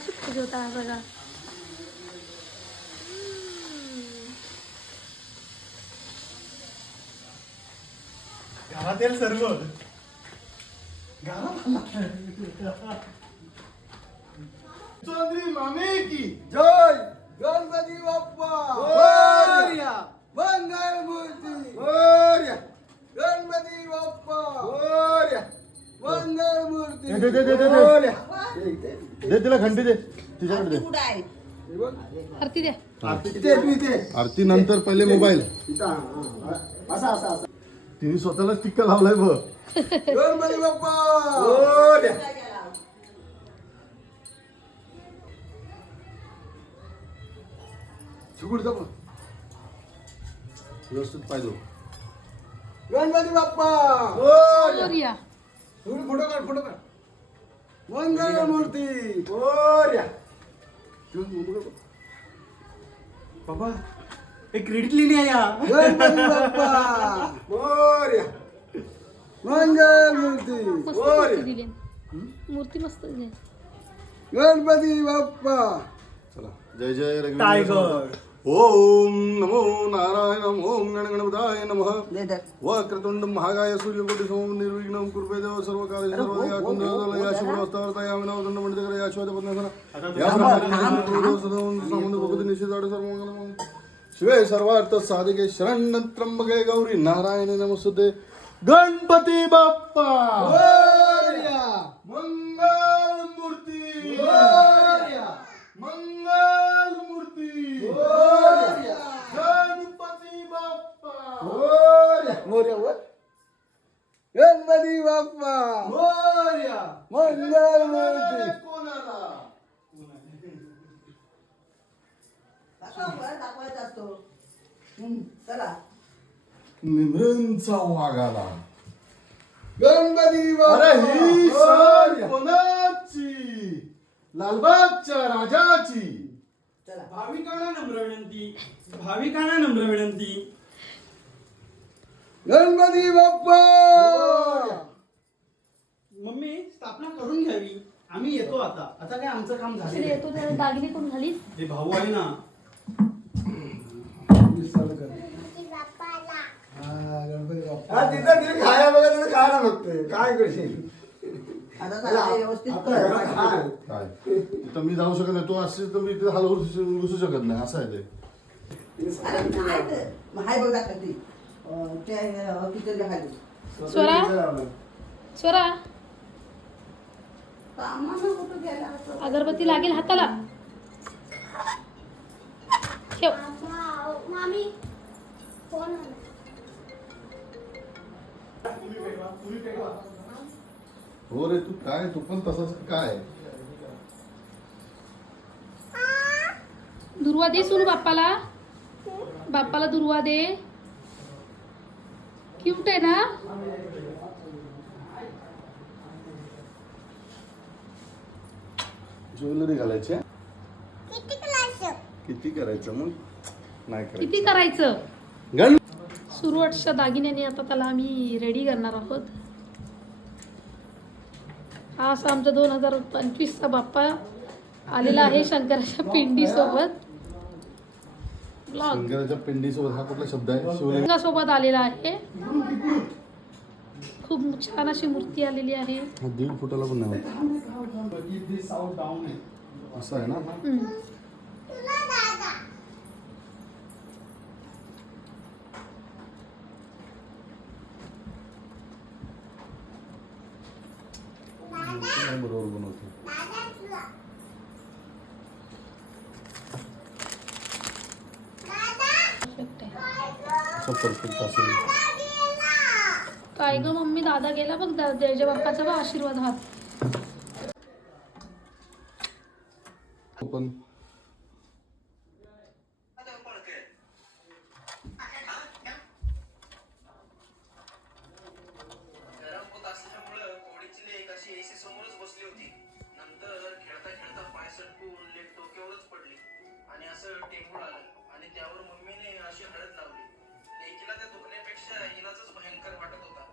कशी फुगवता बघा. घरात येईल सर्व चौधरी मामे की जय गणपती बाप्पा. मोरया. मूर्ती. गणपती बाप्पा. मूर्ती. मोरया. दे तिला घंटी दे. तिच्याकडे दे. आरती द्या. आरती नंतर पहिले मोबाईल. हा, हा, हा. तिने स्वतःलाच टिक्का लावलाय बघ. व्यवस्थित पाहिजे गणपती बाप्पा. फोटो काढ फोटो काढ. मंगळ मूर्ती मोरया. बाबा एक क्रेडिट लिहिली आहे या. गणपती बाप्पा मोरया. मूर्ती मस्त मूर्ती दिली. मूर्ती मस्त दिली. गणपती बाप्पा चला. जय जय रघुवीर टायगर. ಓಂ ನಮೋ ನಾರಾಯಣ ಓಂ ಗಣ ಗಣಗಣಪತಾಯ ನಮಃ. ವಕ್ರತುಂಡಂ ಮಹಾಗಾಯ ಸೂರ್ಯಕೋಟಿ ಸೋಮ ನಿರ್ವಿಘ್ನಂ ಕುರುಪೇ ದೇವ ಸರ್ವಕಾಲ ಸರ್ವಕಾಯ ಕುಂದೋದಲ ಯಾಶ ಗುಣವಸ್ತಾವರ್ತ ಯಾಮಿನವ ದಂಡ ಮಂಡಿತಕರ ಯಾಶೋದ ಪದ್ಮಸನ ಸಂಬಂಧ ಭಗವತಿ ನಿಷೇಧಾಡ ಸರ್ವಮಂಗಲ ಶಿವೇ ಸರ್ವಾರ್ಥ ಸಾಧಿಗೆ ಶರಣ್ಣ ತ್ರಂಬಗೆ ಗೌರಿ ನಾರಾಯಣ ನಮಸ್ತುತೆ ಗಣಪತಿ ಬಪ್ಪ! ಮಂಗಳ बाप्पा मोरया. मंगळ मूर्ती कोणाला दाखवायचा असतो. चला. निमृंचा वाघाला. गणपती अरे ही सर कोणाची? लालबागच्या राजाची. चला. भाविकांना नम्र विनंती. भाविकांना नम्र विनंती. गणपती बाप्पा मम्मी स्थापना करून घ्यावी. आम्ही येतो आता. आता काय आमचं काम झालं येतो त्याला दागिने कोण घालीस? ते भाऊ आहे ना. हा, गणपती बाप्पा हा, तिथं तिथे खाया बघा तिथे खायला बघतोय. काय करशील? आता व्यवस्थित आता घरात कर. खाय. काय? तिथं मी जाऊ शकत नाही. तो असेल तर मी तिथे हलवू घुसू शकत नाही. असं आहे ते. अरे. मग हाय बघ दाखल ती. अं, ते अं, किचनच्या खाली. स्वरा? स्वरा आम्हाला कुठं गेला असं? अगरबत्ती लागेल हाताला. ठेव. हो रे तू काय? तू पण तसाच काय? दुर्वा दे सोनू बाप्पाला. बाप्पाला दुर्वा दे. क्यूट आहे ना? ज्वेलरी घालायची आहे? किती करायचं? मग? नाही किती करायचं? सुरवटच्या दागिन्याने आता त्याला आम्ही रेडी करणार आहोत. हा असा आमचा दोन हजार पंचवीसचा बाप्पा आलेला आहे शंकराच्या पिंडी सोबत ब्लॉग शंकराच्या पिंडीसोबत हा कुठला शब्द आहे? शिवलिंग? सोबत आलेला आहे. खूप छान अशी मूर्ती आलेली आहे. हा दीड फुटाला पण नाही असं आहे ना. बरोबर बनवतो. परफेक्ट असेल. काय ग मम्मी दादा गेला बघ दा- जयजय बाप्पाचा बघ आशीर्वाद हात. पण गरम होत असल्यामुळं कोडीची लेक अशी एसी समोरच बसली होती नंतर खेळता खेळता पाय सटकून लेक डोक्यावरच पडली आणि असं टेंबूळ आलं आणि त्यावर मम्मीने अशी हळद लावली. लेकीला त्या दुखण्यापेक्षा इलाजच भयंकर वाटत होता.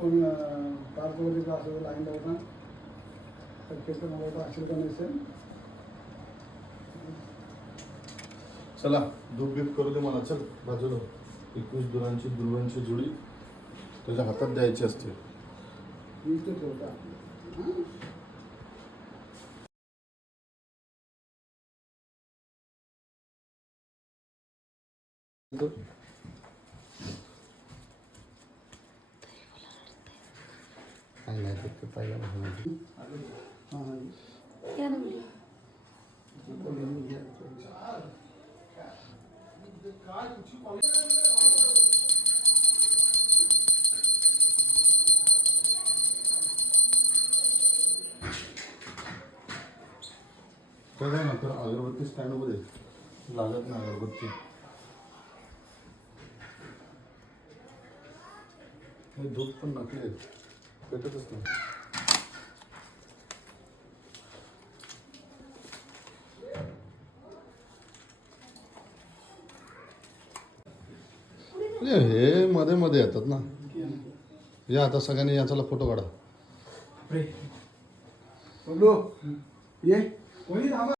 कोण पार्कवरती असं लाईन लावता तर कीर्तन वगैरे असेल का नसेल चला धूप बीप करू दे मला चल बाजूला एकवीस दुरांची दुर्वांची जुडी तुझ्या हातात द्यायची असते मी ते ठेवता हां हां हां या ना मुली. तर काय ना तर अगरबत्ती स्टँडमध्ये. लागत नाही अगरबत्ती. हे धूप पण नकली पेटतच नाही हे मध्ये मध्ये येतात ना. या आता सगळ्यांनी याचा फोटो काढा. ये.